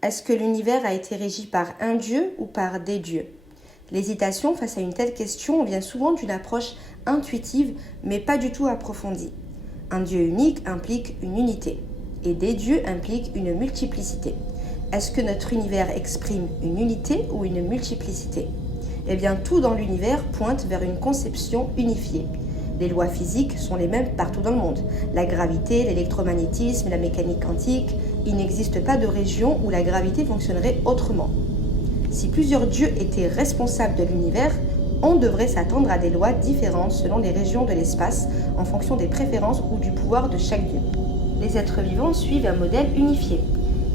Est-ce que l'univers a été régi par un Dieu ou par des dieux? L'hésitation face à une telle question vient souvent d'une approche intuitive mais pas du tout approfondie. Un Dieu unique implique une unité et des dieux impliquent une multiplicité. Est-ce que notre univers exprime une unité ou une multiplicité? Eh bien, tout dans l'univers pointe vers une conception unifiée. Les lois physiques sont les mêmes partout dans le monde. La gravité, l'électromagnétisme, la mécanique quantique, il n'existe pas de région où la gravité fonctionnerait autrement. Si plusieurs dieux étaient responsables de l'univers, on devrait s'attendre à des lois différentes selon les régions de l'espace en fonction des préférences ou du pouvoir de chaque dieu. Les êtres vivants suivent un modèle unifié.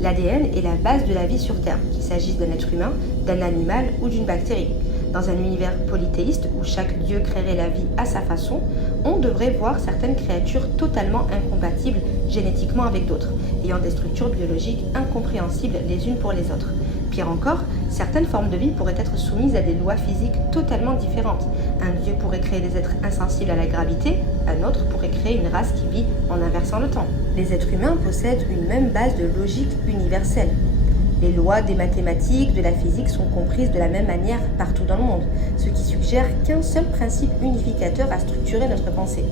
L'ADN est la base de la vie sur Terre, qu'il s'agisse d'un être humain, d'un animal ou d'une bactérie. Dans un univers polythéiste où chaque dieu créerait la vie à sa façon, on devrait voir certaines créatures totalement incompatibles génétiquement avec d'autres, ayant des structures biologiques incompréhensibles les unes pour les autres. Pire encore, certaines formes de vie pourraient être soumises à des lois physiques totalement différentes. Un dieu pourrait créer des êtres insensibles à la gravité, un autre pourrait créer une race qui vit en inversant le temps. Les êtres humains possèdent une même base de logique universelle. Les lois des mathématiques, de la physique sont comprises de la même manière partout dans le monde, ce qui suggère qu'un seul principe unificateur a structuré notre pensée.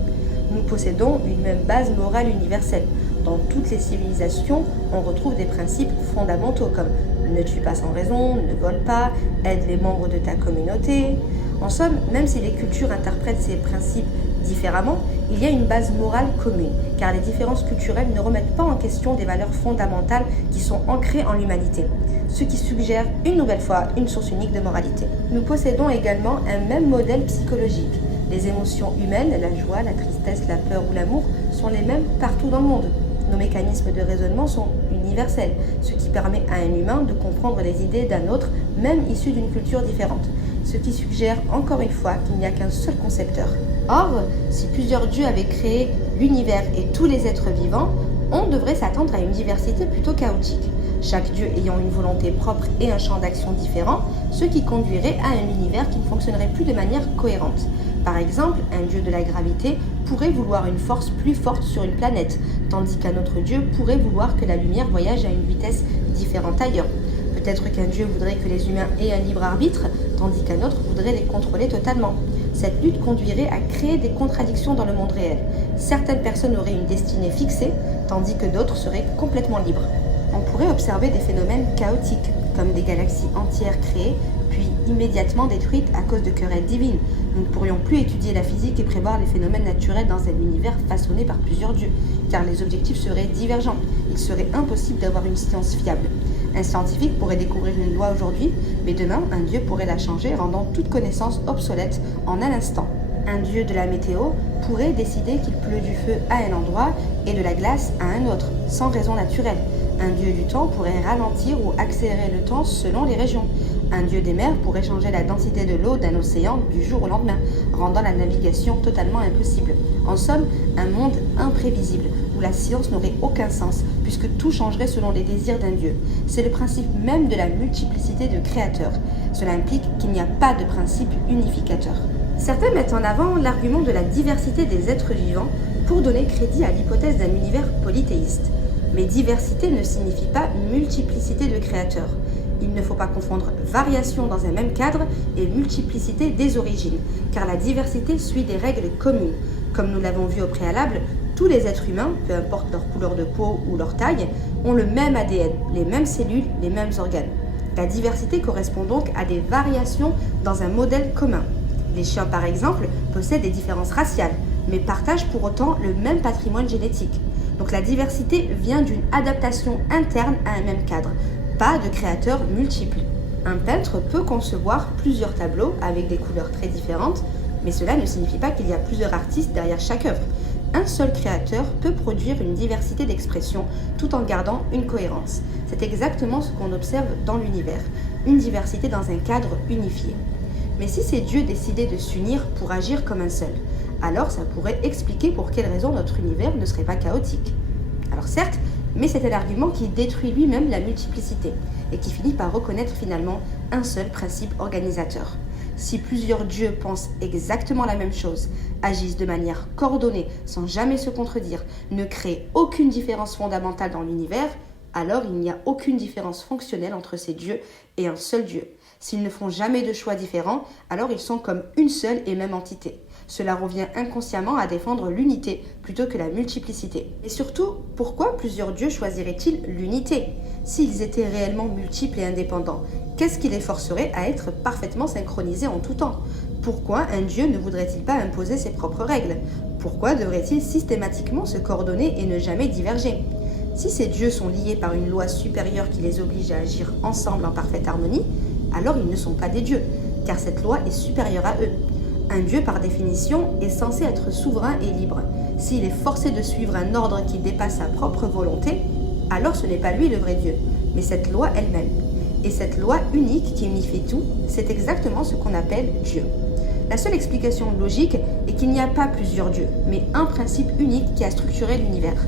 Nous possédons une même base morale universelle. Dans toutes les civilisations, on retrouve des principes fondamentaux comme ne tue pas sans raison, ne vole pas, aide les membres de ta communauté. En somme, même si les cultures interprètent ces principes différemment, il y a une base morale commune, car les différences culturelles ne remettent pas en question des valeurs fondamentales qui sont ancrées en l'humanité, ce qui suggère une nouvelle fois une source unique de moralité. Nous possédons également un même modèle psychologique. Les émotions humaines, la joie, la tristesse, la peur ou l'amour, sont les mêmes partout dans le monde. Nos mécanismes de raisonnement sont universels, ce qui permet à un humain de comprendre les idées d'un autre, même issu d'une culture différente, ce qui suggère encore une fois qu'il n'y a qu'un seul concepteur. Or, si plusieurs dieux avaient créé l'univers et tous les êtres vivants, on devrait s'attendre à une diversité plutôt chaotique, chaque dieu ayant une volonté propre et un champ d'action différent, ce qui conduirait à un univers qui ne fonctionnerait plus de manière cohérente. Par exemple, un dieu de la gravité pourrait vouloir une force plus forte sur une planète, tandis qu'un autre dieu pourrait vouloir que la lumière voyage à une vitesse différente ailleurs. Peut-être qu'un dieu voudrait que les humains aient un libre arbitre, tandis qu'un autre voudrait les contrôler totalement. Cette lutte conduirait à créer des contradictions dans le monde réel. Certaines personnes auraient une destinée fixée, tandis que d'autres seraient complètement libres. On pourrait observer des phénomènes chaotiques, comme des galaxies entières créées, puis immédiatement détruites à cause de querelles divines. Nous ne pourrions plus étudier la physique et prévoir les phénomènes naturels dans un univers façonné par plusieurs dieux, car les objectifs seraient divergents. Il serait impossible d'avoir une science fiable. Un scientifique pourrait découvrir une loi aujourd'hui, mais demain, un dieu pourrait la changer, rendant toute connaissance obsolète en un instant. Un dieu de la météo pourrait décider qu'il pleut du feu à un endroit et de la glace à un autre, sans raison naturelle. Un dieu du temps pourrait ralentir ou accélérer le temps selon les régions. Un dieu des mers pourrait changer la densité de l'eau d'un océan du jour au lendemain, rendant la navigation totalement impossible. En somme, un monde imprévisible, où la science n'aurait aucun sens, puisque tout changerait selon les désirs d'un dieu. C'est le principe même de la multiplicité de créateurs. Cela implique qu'il n'y a pas de principe unificateur. Certains mettent en avant l'argument de la diversité des êtres vivants pour donner crédit à l'hypothèse d'un univers polythéiste. Mais diversité ne signifie pas multiplicité de créateurs. Il ne faut pas confondre variation dans un même cadre et multiplicité des origines, car la diversité suit des règles communes. Comme nous l'avons vu au préalable, tous les êtres humains, peu importe leur couleur de peau ou leur taille, ont le même ADN, les mêmes cellules, les mêmes organes. La diversité correspond donc à des variations dans un modèle commun. Les chiens, par exemple, possèdent des différences raciales, mais partagent pour autant le même patrimoine génétique. Donc la diversité vient d'une adaptation interne à un même cadre, pas de créateurs multiples. Un peintre peut concevoir plusieurs tableaux avec des couleurs très différentes, mais cela ne signifie pas qu'il y a plusieurs artistes derrière chaque œuvre. Un seul créateur peut produire une diversité d'expressions tout en gardant une cohérence. C'est exactement ce qu'on observe dans l'univers, une diversité dans un cadre unifié. Mais si ces dieux décidaient de s'unir pour agir comme un seul, alors ça pourrait expliquer pour quelle raison notre univers ne serait pas chaotique. Alors certes, mais c'est un argument qui détruit lui-même la multiplicité et qui finit par reconnaître finalement un seul principe organisateur. Si plusieurs dieux pensent exactement la même chose, agissent de manière coordonnée sans jamais se contredire, ne créent aucune différence fondamentale dans l'univers, alors il n'y a aucune différence fonctionnelle entre ces dieux et un seul Dieu. S'ils ne font jamais de choix différents, alors ils sont comme une seule et même entité. Cela revient inconsciemment à défendre l'unité plutôt que la multiplicité. Et surtout, pourquoi plusieurs dieux choisiraient-ils l'unité? S'ils étaient réellement multiples et indépendants, qu'est-ce qui les forcerait à être parfaitement synchronisés en tout temps? Pourquoi un dieu ne voudrait-il pas imposer ses propres règles? Pourquoi devrait-il systématiquement se coordonner et ne jamais diverger? Si ces dieux sont liés par une loi supérieure qui les oblige à agir ensemble en parfaite harmonie, alors ils ne sont pas des dieux, car cette loi est supérieure à eux. Un dieu, par définition, est censé être souverain et libre. S'il est forcé de suivre un ordre qui dépasse sa propre volonté, alors ce n'est pas lui le vrai Dieu, mais cette loi elle-même. Et cette loi unique qui unifie tout, c'est exactement ce qu'on appelle Dieu. La seule explication logique est qu'il n'y a pas plusieurs dieux, mais un principe unique qui a structuré l'univers.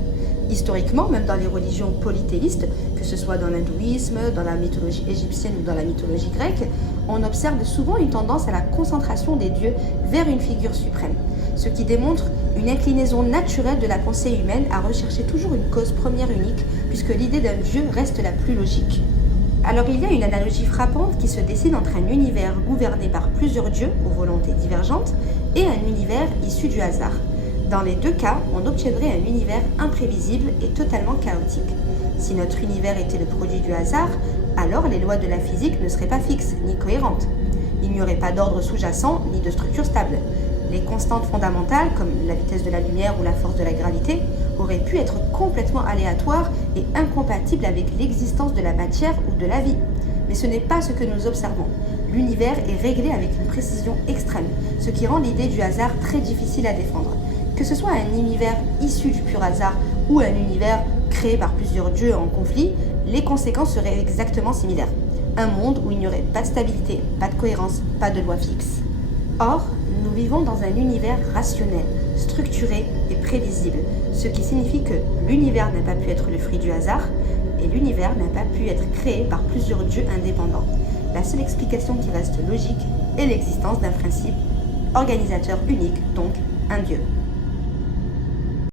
Historiquement, même dans les religions polythéistes, que ce soit dans l'hindouisme, dans la mythologie égyptienne ou dans la mythologie grecque, on observe souvent une tendance à la concentration des dieux vers une figure suprême, ce qui démontre une inclinaison naturelle de la pensée humaine à rechercher toujours une cause première unique, puisque l'idée d'un dieu reste la plus logique. Alors il y a une analogie frappante qui se dessine entre un univers gouverné par plusieurs dieux aux volontés divergentes et un univers issu du hasard. Dans les deux cas, on obtiendrait un univers imprévisible et totalement chaotique. Si notre univers était le produit du hasard, alors les lois de la physique ne seraient pas fixes ni cohérentes. Il n'y aurait pas d'ordre sous-jacent ni de structure stable. Les constantes fondamentales, comme la vitesse de la lumière ou la force de la gravité, auraient pu être complètement aléatoires et incompatibles avec l'existence de la matière ou de la vie. Mais ce n'est pas ce que nous observons. L'univers est réglé avec une précision extrême, ce qui rend l'idée du hasard très difficile à défendre. Que ce soit un univers issu du pur hasard ou un univers créé par plusieurs dieux en conflit, les conséquences seraient exactement similaires. Un monde où il n'y aurait pas de stabilité, pas de cohérence, pas de loi fixe. Or, nous vivons dans un univers rationnel, structuré et prévisible, ce qui signifie que l'univers n'a pas pu être le fruit du hasard et l'univers n'a pas pu être créé par plusieurs dieux indépendants. La seule explication qui reste logique est l'existence d'un principe organisateur unique, donc un dieu.